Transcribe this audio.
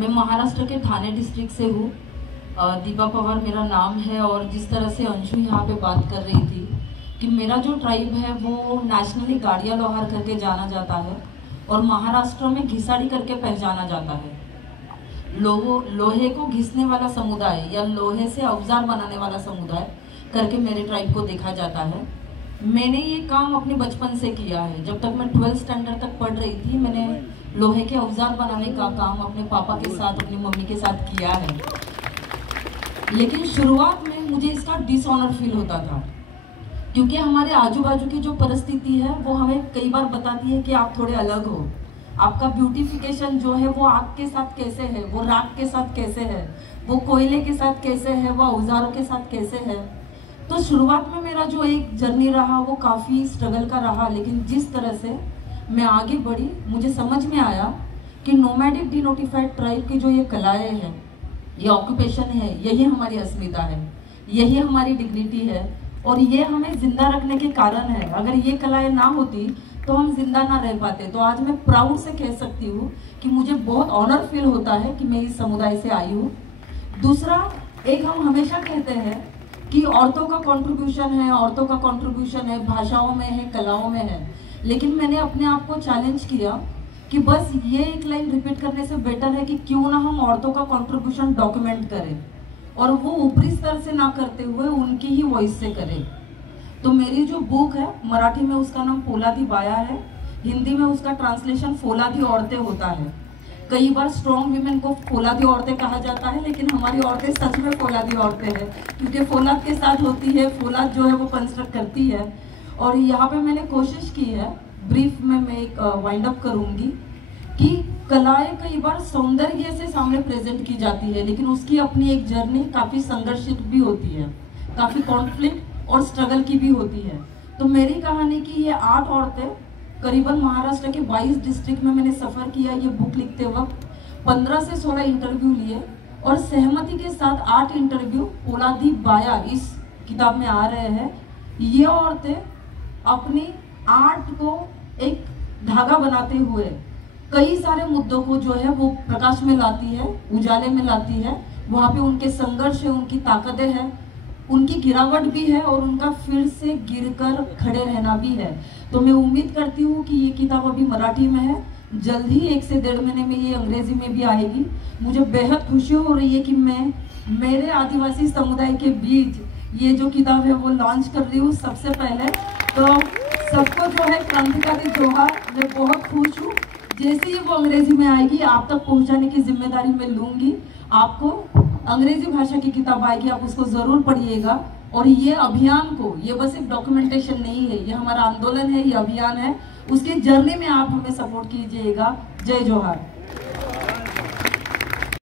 मैं महाराष्ट्र के ठाणे डिस्ट्रिक्ट से हूँ। दीपा पवार मेरा नाम है। और जिस तरह से अंशु यहाँ पे बात कर रही थी कि मेरा जो ट्राइब है वो नेशनली गाड़िया लोहार करके जाना जाता है और महाराष्ट्र में घिसाड़ी करके पहचाना जाता है। लोहे को घिसने वाला समुदाय या लोहे से औजार बनाने वाला समुदाय करके मेरे ट्राइब को देखा जाता है। मैंने ये काम अपने बचपन से किया है। जब तक मैं 12th स्टैंडर्ड तक पढ़ रही थी मैंने लोहे के औजार बनाने का काम अपने पापा के साथ अपनी मम्मी के साथ किया है। लेकिन शुरुआत में मुझे इसका डिसऑनर फील होता था क्योंकि हमारे आजू बाजू की जो परिस्थिति है वो हमें कई बार बताती है कि आप थोड़े अलग हो। आपका ब्यूटिफिकेशन जो है वो आग के साथ कैसे है, वो राख के साथ कैसे है, वो कोयले के साथ कैसे है, वो औजारों के साथ कैसे है। तो शुरुआत में मेरा जो एक जर्नी रहा वो काफ़ी स्ट्रगल का रहा। लेकिन जिस तरह से मैं आगे बढ़ी मुझे समझ में आया कि नोमैडिक डिनोटिफाइड ट्राइब की जो ये कलाएं हैं, ये ऑक्यूपेशन है, यही हमारी अस्मिता है, यही हमारी डिग्निटी है और ये हमें जिंदा रखने के कारण है। अगर ये कलाएं ना होती तो हम जिंदा ना रह पाते। तो आज मैं प्राउड से कह सकती हूँ कि मुझे बहुत ऑनर फील होता है कि मैं इस समुदाय से आई हूँ। दूसरा, एक हम हमेशा कहते हैं कि औरतों का कंट्रीब्यूशन है, औरतों का कंट्रीब्यूशन है, भाषाओं में है, कलाओं में है। लेकिन मैंने अपने आप को चैलेंज किया कि बस ये एक लाइन रिपीट करने से बेटर है कि क्यों ना हम औरतों का कंट्रीब्यूशन डॉक्यूमेंट करें और वो ऊपरी स्तर से ना करते हुए उनकी ही वॉइस से करें। तो मेरी जो बुक है मराठी में उसका नाम पोलादी बाया है, हिंदी में उसका ट्रांसलेशन फौलादी औरतें होता है। कई बार स्ट्रॉन्ग वीमेन को फौलादी औरतें कहा जाता है, लेकिन हमारी औरतें सच में फौलादी औरतें हैं क्योंकि फौलाद के साथ होती है, फौलाद जो है वो कंस्ट्रक्ट करती है। और यहाँ पे मैंने कोशिश की है, ब्रीफ में मैं एक वाइंड अप करूँगी कि कलाएं कई बार सौंदर्य से सामने प्रेजेंट की जाती है लेकिन उसकी अपनी एक जर्नी काफ़ी संघर्षित भी होती है, काफ़ी कॉन्फ्लिक्ट और स्ट्रगल की भी होती है। तो मेरी कहानी की ये 8 औरतें करीबन महाराष्ट्र के 22 डिस्ट्रिक्ट में मैंने सफ़र किया। ये बुक लिखते वक्त 15 से 16 इंटरव्यू लिए और सहमति के साथ 8 इंटरव्यू पोलादी बाया इस किताब में आ रहे हैं। ये औरतें अपनी आर्ट को एक धागा बनाते हुए कई सारे मुद्दों को जो है वो प्रकाश में लाती है, उजाले में लाती है। वहाँ पे उनके संघर्ष है, उनकी ताकतें हैं, उनकी गिरावट भी है और उनका फिर से गिरकर खड़े रहना भी है। तो मैं उम्मीद करती हूँ कि ये किताब अभी मराठी में है, जल्द ही 1 से 1.5 महीने में ये अंग्रेजी में भी आएगी। मुझे बेहद खुशी हो रही है कि मैं मेरे आदिवासी समुदाय के बीच ये जो किताब है वो लॉन्च कर रही हूँ सबसे पहले। तो सबको जो है क्रांतिकारी जोहार। मैं बहुत खुश हूँ। जैसे ही वो अंग्रेजी में आएगी आप तक पहुँचाने की जिम्मेदारी मैं लूँगी। आपको अंग्रेजी भाषा की किताब आएगी, आप उसको ज़रूर पढ़िएगा। और ये अभियान को, ये बस एक डॉक्यूमेंटेशन नहीं है, ये हमारा आंदोलन है, ये अभियान है। उसके जर्नी में आप हमें सपोर्ट कीजिएगा। जय जोहार।